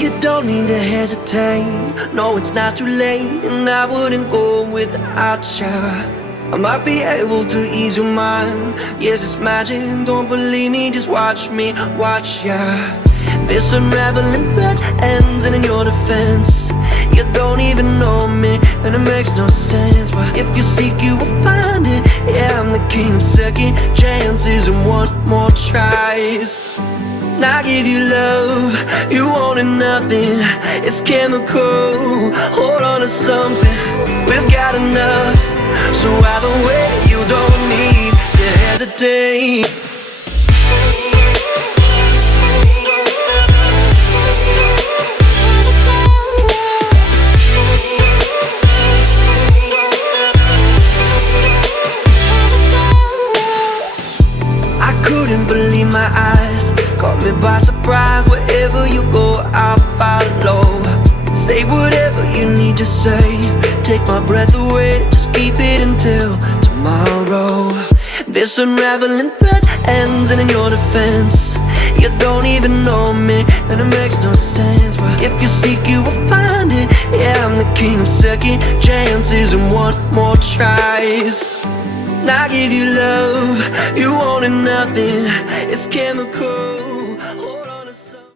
You don't need to hesitate. No, it's not too late, and I wouldn't go without you. I might be able to ease your mind. Yes, it's magic, don't believe me, just watch me, watch ya. This unraveling thread ends in your defense. You don't even know me, and it makes no sense. But if you seek, you will find it. Yeah, I'm the king of second chances and one more tries. I give you love, you wanted nothing. It's chemical, hold on to something. We've got enough, so either way you don't need to hesitate. I couldn't believe my eyes, caught me by surprise. Wherever you go, I'll follow. Say whatever you need to say, take my breath away, just keep it until tomorrow. This unraveling thread ends in your defense. You don't even know me, and it makes no sense. But if you seek, you will find it. Yeah, I'm the king of second chances and one more tries. I give you love, you wanted nothing. It's chemical.